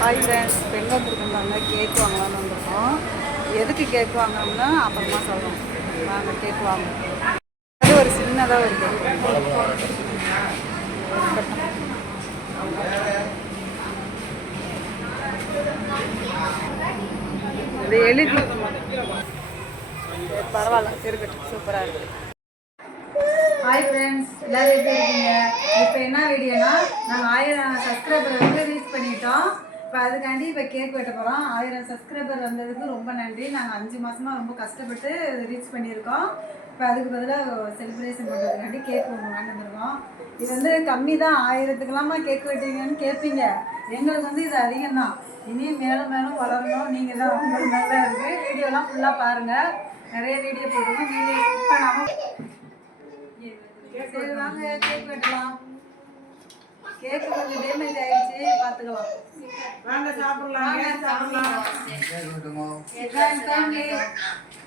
Hi friends, பெண்கள் கொடுத்துருந்தாங்க cake வாங்கலாம்னு வந்திருக்கோம். எதுக்கு கேக் வாங்கணும்னா அப்புறமா சொல்கிறோம். வாங்க கேக் வாங்க. அது ஒரு சின்னதாக ஒரு கேக். இது எழுதி பரவாயில்ல, இருக்கட்டும், சூப்பராக இருக்குது. ஹாய் ஃப்ரெண்ட்ஸ், எல்லோரும் எப்படி இருக்கீங்க? இப்போ என்ன வீடியோனா, நாங்கள் 1000 சப்ஸ்கிரைபர் வந்து ரீச் பண்ணிட்டோம். இப்போ அதுக்காண்டி இப்போ கேக் வெட்ட போகிறோம். 1000 சப்ஸ்கிரைபர் வந்ததுக்கு ரொம்ப நன்றி. நாங்கள் 5 மாதமாக ரொம்ப கஷ்டப்பட்டு ரீச் பண்ணியிருக்கோம். இப்போ அதுக்கு பதிலாக செலிப்ரேஷன் பண்ணுறதுக்காண்டி கேக் ஒன்று வாங்கிட்டுருக்கோம். இது வந்து கம்மி தான், 1000த்துக்கெல்லாமா கேக் வெட்டிங்கன்னு கேட்பீங்க. எங்களுக்கு வந்து இது அதிகம் தான். இனியும் மேலும் மேலும் வளரணும். நீங்கள் தான் உங்களுக்கு நல்லா இருக்குது. வீடியோலாம் ஃபுல்லாக பாருங்கள். நிறைய வீடியோ போட்டுருக்கோம். வீடியோ ஸ்கிப் பண்ணாமல் சரி வாங்க கேக் வெட்டலாம். கேக்கு கொஞ்சம் டேமேஜ் ஆயிடுச்சு, பார்த்துக்கலாம். வாங்க சாப்பிடலாம்.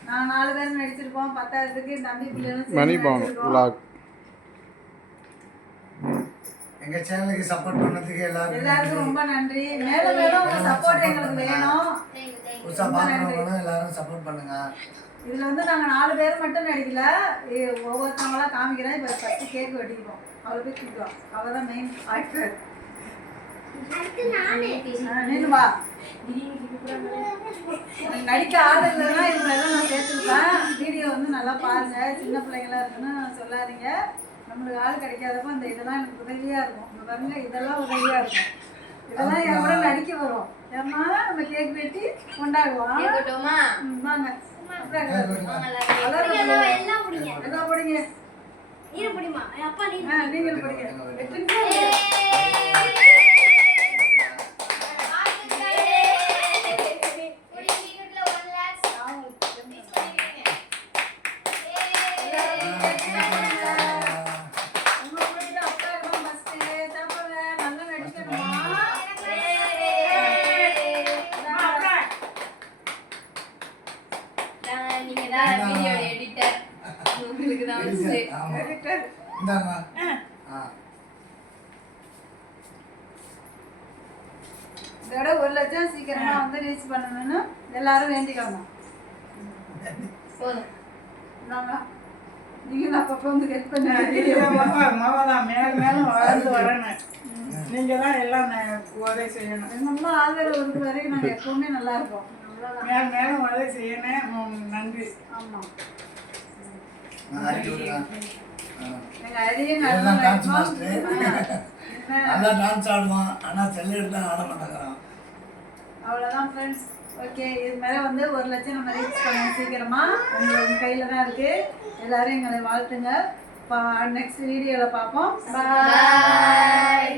நான் 4 பேர் நடிச்சிருக்கோம். 10,000க்கு தம்பி பிள்ளைகளும் எங்க சேனலுக்கு சப்போர்ட் பண்ணதுக்கு எல்லாருக்கும் ரொம்ப நன்றி. மேலும் மேலும் உங்க சப்போர்ட் எங்களுக்கு வேணும். எல்லாரும் சப்போர்ட் பண்ணுங்க. இதுல வந்து நாங்க 4 பேர் மட்டும் நடிக்கல, ஒவ்வொருத்தவங்களா காமிக்கிறேன். இப்ப ஃபர்ஸ்ட் கேக் வெட்டிக்குவோம். அவ்வளவு போய் திட்டுவோம். அவதான் மெயின் ஆக்டர். நீனுவா நடிக்க ஆள் இல்லைன்னா இதுலாம் நான் சேர்த்துருப்பேன். வீடியோ வந்து நல்லா பாருங்க. சின்ன பிள்ளைங்களா இருக்குன்னு சொல்லாதீங்க. நம்மளுக்கு ஆள் கிடைக்காதப்ப அந்த இதெல்லாம் எனக்கு உதவியா இருக்கும். இந்த பாருங்க, இதெல்லாம் உதவியா இருக்கும். இதெல்லாம் என் கூட நடிக்க வரும். ஏன்னா நம்ம கேக் வெட்டி கொண்டாடுவோம். வாங்க வீடியோ எடிட்டர் உங்களுக்கு தான் எடிட்டர். இந்தாங்க. இதோட 1 லட்சம் சீக்கிரமா வந்து ரீச் பண்ணணும்னு எல்லாரும் வேண்டிக்கணும். போதும். நீங்க அப்பப்போ வந்து ஹெல்ப் பண்ணுங்க. மேலும் வளர்ந்து வரணும். நீங்க தான் எல்லாம் உதவி செய்யணும். ரொம்ப ஆதரவு இருக்கிற வரைக்கும் நாங்கள் எப்பவுமே நல்லா இருப்போம். மேலும் உதவி செய்யணும். நன்றி. ஆமாம், அவ்வளோதான் ஃப்ரெண்ட்ஸ். ஓகே, இது மாதிரி வந்து 1 லட்சம் நம்ம ரீச் பண்ணணும் சீக்கிரமா. உங்க கையில தான் இருக்கு. எல்லாரும் எங்களை வாழ்த்துங்க. நெக்ஸ்ட் வீடியோவில் பார்ப்போம். பாய்.